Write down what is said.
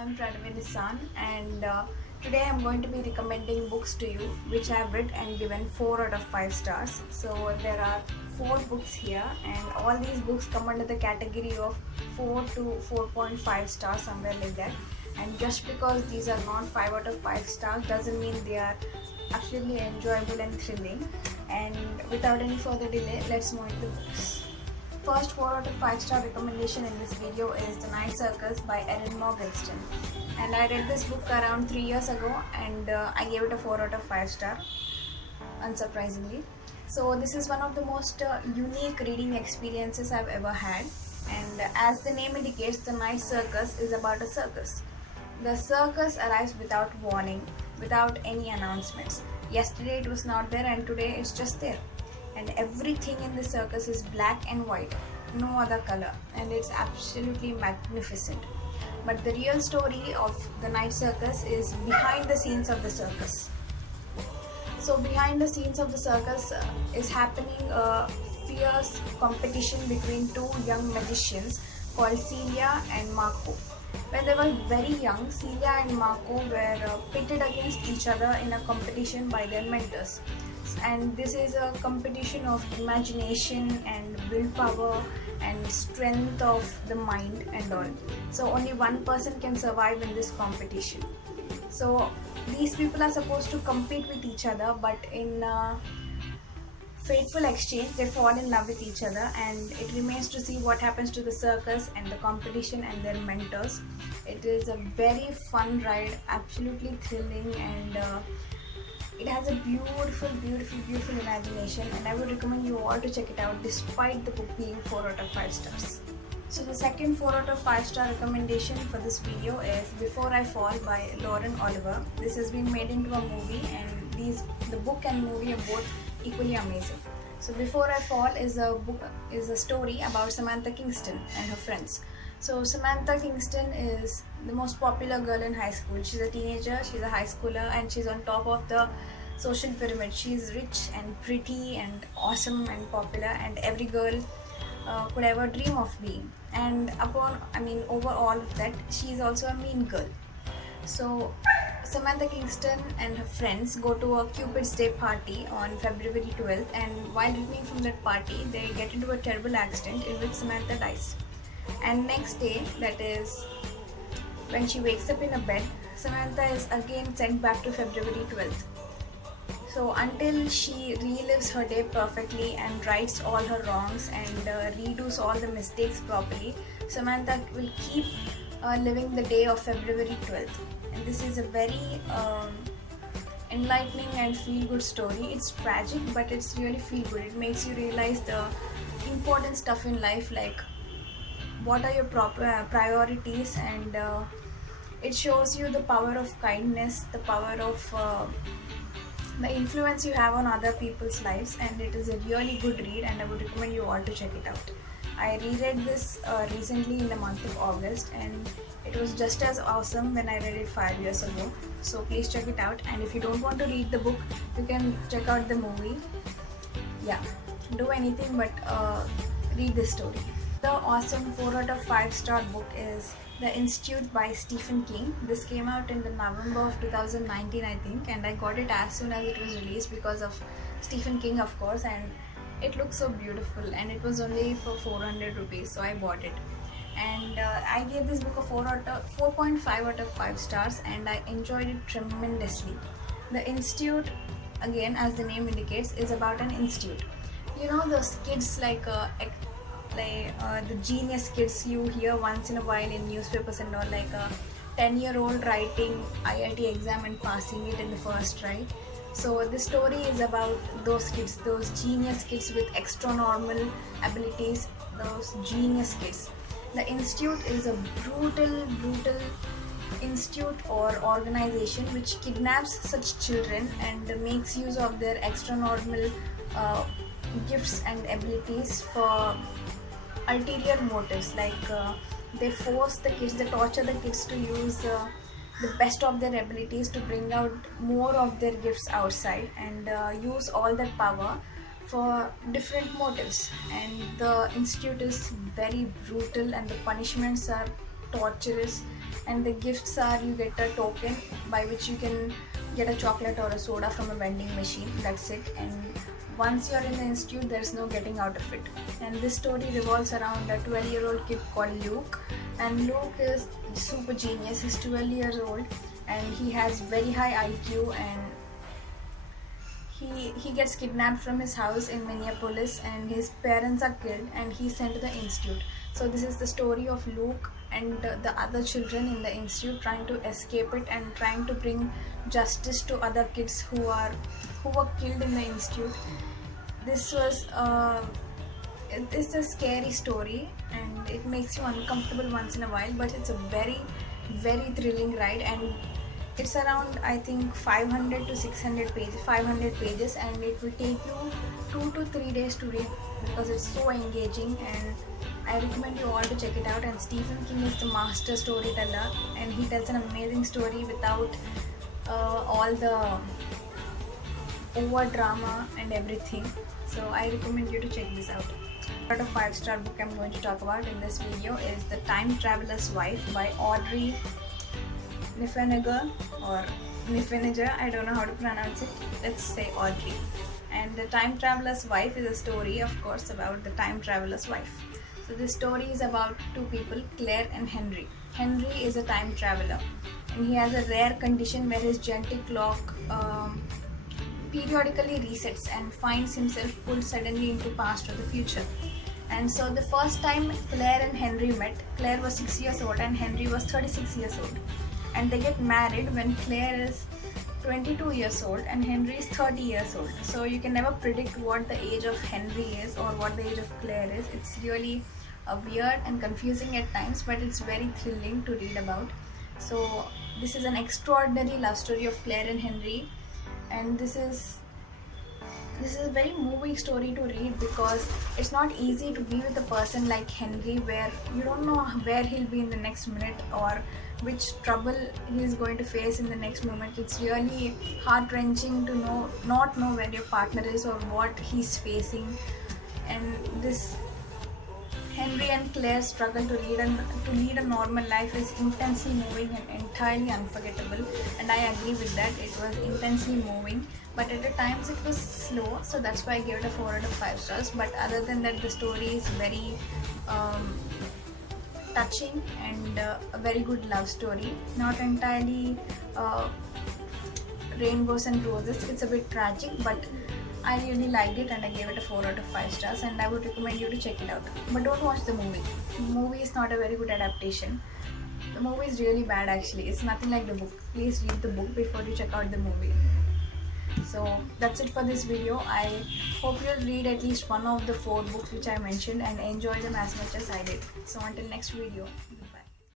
I'm Pranavin Nissan, and today I'm going to be recommending books to you which I have read and given 4 out of 5 stars. So there are 4 books here, and all these books come under the category of 4 to 4.5 stars, somewhere like that. And just because these are not 5 out of 5 stars doesn't mean they are absolutely enjoyable and thrilling. And without any further delay, let's move into the books. First 4 out of 5 star recommendation in this video is The Night Circus by Erin Morgenstern. And I read this book around 3 years ago, and I gave it a 4 out of 5 star, unsurprisingly. So this is one of the most unique reading experiences I've ever had. And as the name indicates, The Night Circus is about a circus. The circus arrives without warning, without any announcements. Yesterday it was not there, and today it's just there. And everything in the circus is black and white, no other color, and it's absolutely magnificent. But the real story of The Night Circus is behind the scenes of the circus. So behind the scenes of the circus is happening a fierce competition between two young magicians called Celia and Marco. When they were very young, Celia and Marco were pitted against each other in a competition by their mentors. And this is a competition of imagination and willpower and strength of the mind and all. So only one person can survive in this competition. So these people are supposed to compete with each other, but in fateful exchange they fall in love with each other, and it remains to see what happens to the circus and the competition and their mentors. It is a very fun ride, absolutely thrilling, and it has a beautiful imagination, and I would recommend you all to check it out despite the book being 4 out of 5 stars. So the second 4 out of 5 star recommendation for this video is Before I Fall by Lauren Oliver. This has been made into a movie, and the book and movie are both equally amazing. So Before I Fall is a story about Samantha Kingston and her friends. So Samantha Kingston is the most popular girl in high school. She's a teenager, she's a high schooler, and she's on top of the social pyramid. She's rich and pretty and awesome and popular, and every girl could ever dream of being. And over all of that, she's also a mean girl. So Samantha Kingston and her friends go to a Cupid's Day party on February 12th, and while returning from that party, they get into a terrible accident in which Samantha dies. And next day, that is when she wakes up in a bed, Samantha is again sent back to February 12th. So until she relives her day perfectly and rights all her wrongs and redoes all the mistakes properly, Samantha will keep living the day of February 12th. And this is a very enlightening and feel-good story. It's tragic, but it's really feel-good. It makes you realize the important stuff in life, like what are your proper priorities, and it shows you the power of kindness, the power of the influence you have on other people's lives. And it is a really good read, and I would recommend you all to check it out. I reread this recently in the month of August, and it was just as awesome when I read it 5 years ago. So please check it out, and if you don't want to read the book, you can check out the movie. Yeah, do anything but read this story. The awesome 4 out of 5 star book is The Institute by Stephen King. This came out in the November of 2019, I think, and I got it as soon as it was released because of Stephen King, of course, and it looks so beautiful, and it was only for 400 rupees, so I bought it. And I gave this book a 4.5 out of 5 stars, and I enjoyed it tremendously. The Institute, again, as the name indicates, is about an institute. You know those kids like the genius kids you hear once in a while in newspapers and all, like a 10-year-old writing IIT exam and passing it in the first try. So this story is about those kids, those genius kids with extra normal abilities, those genius kids. The Institute is a brutal institute or organization which kidnaps such children and makes use of their extra normal gifts and abilities for ulterior motives, like they force the kids, they torture the kids to use the best of their abilities to bring out more of their gifts outside, and use all that power for different motives. And the institute is very brutal, and the punishments are torturous, and the gifts are you get a token by which you can get a chocolate or a soda from a vending machine. That's it. And once you're in the institute, there's no getting out of it. And this story revolves around a 12-year-old kid called Luke. And Luke is super genius. He's 12 years old and he has very high IQ, and he gets kidnapped from his house in Minneapolis and his parents are killed and he's sent to the institute. So this is the story of Luke and the other children in the institute trying to escape it and trying to bring justice to other kids who were killed in the institute. This was it's a scary story and it makes you uncomfortable once in a while, but it's a very thrilling ride, and it's around I think 500 to 600 pages, 500 pages, and it will take you 2 to 3 days to read because it's so engaging, and I recommend you all to check it out. And Stephen King is the master storyteller and he tells an amazing story without all the over drama and everything. So I recommend you to check this out. Out of 5-star book I'm going to talk about in this video is The Time Traveler's Wife by Audrey Niffenegger or Niffenegger, I don't know how to pronounce it. Let's say Audrey. And The Time Traveler's Wife is a story, of course, about the time traveler's wife. So this story is about two people, Claire and Henry. Henry is a time traveler and he has a rare condition where his genetic clock periodically resets and finds himself pulled suddenly into past or the future. And so the first time Claire and Henry met, Claire was 6 years old and Henry was 36 years old. And they get married when Claire is 22 years old and Henry is 30 years old. So you can never predict what the age of Henry is or what the age of Claire is. It's really weird and confusing at times, but it's very thrilling to read about. So this is an extraordinary love story of Claire and Henry, and this is a very moving story to read because it's not easy to be with a person like Henry where you don't know where he'll be in the next minute or which trouble he's going to face in the next moment. It's really heart-wrenching to not know where your partner is or what he's facing. And this Henry and Claire's struggle to lead a normal life is intensely moving and entirely unforgettable, and I agree with that. It was intensely moving, but at times it was slow, so that's why I gave it a 4 out of 5 stars. But other than that, the story is very touching and a very good love story. Not entirely rainbows and roses. It's a bit tragic, but I really liked it and I gave it a 4 out of 5 stars, and I would recommend you to check it out. But don't watch the movie. The movie is not a very good adaptation. The movie is really bad actually. It's nothing like the book. Please read the book before you check out the movie. So that's it for this video. I hope you'll read at least one of the 4 books which I mentioned and enjoy them as much as I did. So until next video.